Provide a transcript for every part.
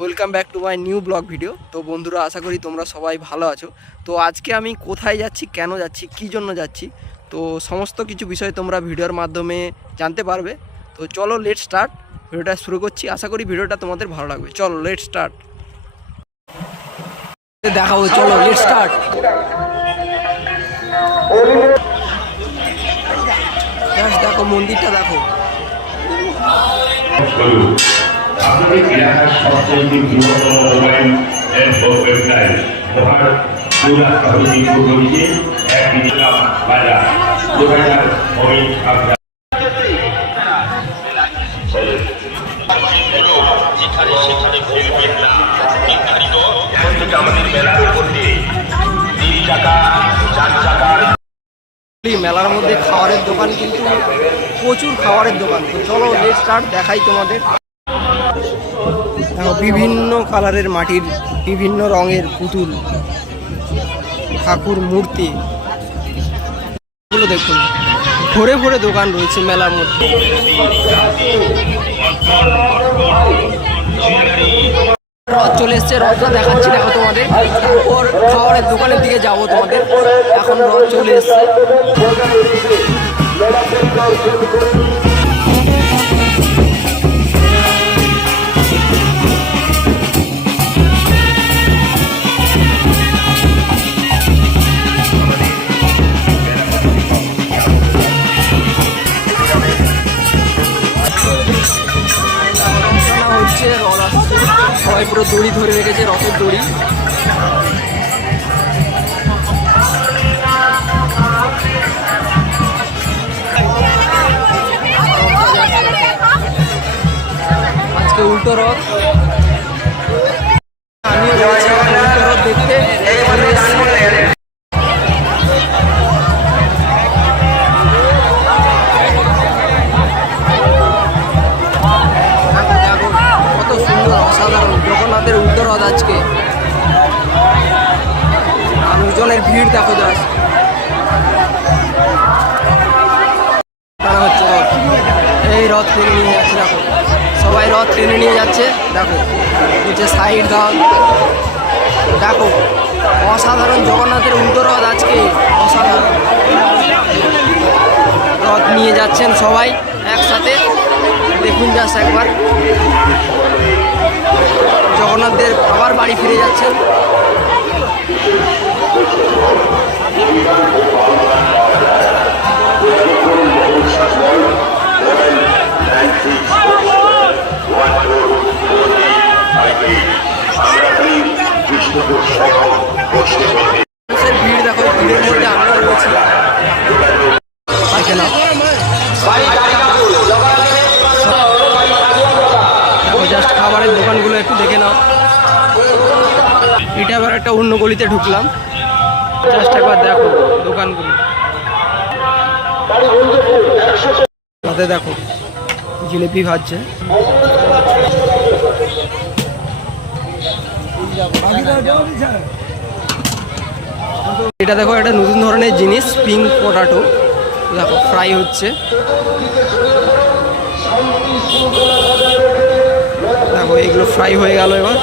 Welcome back to my new blog video. তো বন্ধুরা, আশা করি তোমরা সবাই ভালো আছো। তো আজকে আমি কোথায় যাচ্ছি, কেন যাচ্ছি, কী জন্য যাচ্ছি, তো সমস্ত কিছু বিষয় তোমরা ভিডিওর মাধ্যমে জানতে পারবে। তো চলো লেট স্টার্ট, ভিডিওটা শুরু করছি। আশা করি ভিডিওটা তোমাদের ভালো লাগবে। চলো লেট স্টার্ট, দেখাবো। চলো লেট স্টার্ট। দেখো মন্দিরটা, দেখো। আপনাদের এলাকার সবচেয়ে বৃহত্তম মোবাইল ওয়েবসাইট মহান রয়েছে এক বাজার 2000 আমাদের মেলার মধ্যে 3 চাকা 4 চাকার মেলার মধ্যে খাবারের দোকান, কিন্তু প্রচুর খাবারের দোকান। তো চলো লেট স্টার্ট, দেখাই তোমাদের। বিভিন্ন কালারের মাটির, বিভিন্ন রঙের পুতুল, ঠাকুর মূর্তি, এগুলো দেখুন। ভরে ভরে দোকান রয়েছে মেলার মধ্যে। রথ চলে এসছে, রথটা দেখাচ্ছি দেখো তোমাদের। তারপর খাবারের দোকানের দিকে যাবো তোমাদের। এখন রথ চলে এসছে। সবাই পুরো দড়ি ধরে রেখেছে, রথের দড়ি। আজকে উল্টো রথ, আমিও যাচ্ছি উল্টো রথ দেখতে। জগন্নাথের উল্টো রথ আজকে, মানুষজনের ভিড় দেখো। হচ্ছে রথ, এই রথ টেনে নিয়ে যাচ্ছে দেখো। সবাই রথ টেনে নিয়ে যাচ্ছে দেখো। হচ্ছে সাইড দাও, দেখো অসাধারণ জগন্নাথের উল্টো রথ আজকে, অসাধারণ রথ নিয়ে যাচ্ছেন সবাই একসাথে। দেখুন জাস্ট একবার, জগন্নাথদের আবার বাড়ি ফিরে যাচ্ছেন। ভিড় দেখো, ভিড়ের মধ্যে আমরা রয়েছি। জাস্ট খাবারের দোকানগুলো একটু দেখে নাও। এটা আবার একটা অন্য গলিতে ঢুকলাম, জাস্ট একবার দেখো দোকানগুলো। তাতে দেখো জিলিপি ভাজছে। এটা দেখো একটা নতুন ধরনের জিনিস, পিঙ্ক পটাটো। দেখো ফ্রাই হচ্ছে, দেখো এগুলো ফ্রাই হয়ে গেল। এবার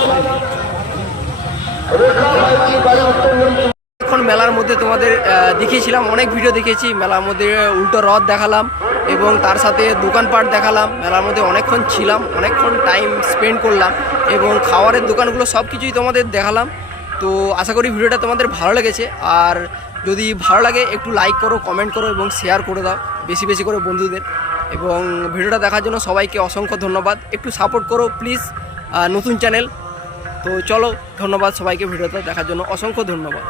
এখন মেলার মধ্যে তোমাদের দেখিয়েছিলাম, অনেক ভিডিও দেখিয়েছি। মেলার মধ্যে উল্টো রথ দেখালাম এবং তার সাথে দোকানপাট দেখালাম। মেলার মধ্যে অনেকক্ষণ ছিলাম, অনেকক্ষণ টাইম স্পেন্ড করলাম এবং খাবারের দোকানগুলো সব কিছুই তোমাদের দেখালাম। তো আশা করি ভিডিওটা তোমাদের ভালো লেগেছে। আর যদি ভালো লাগে একটু লাইক করো, কমেন্ট করো এবং শেয়ার করে দাও বেশি বেশি করে বন্ধুদের। এবং ভিডিওটা দেখার জন্য সবাইকে অসংখ্য ধন্যবাদ। একটু সাপোর্ট করো প্লিজ, নতুন চ্যানেল। তো চলো, ধন্যবাদ সবাইকে ভিডিওটা দেখার জন্য, অসংখ্য ধন্যবাদ।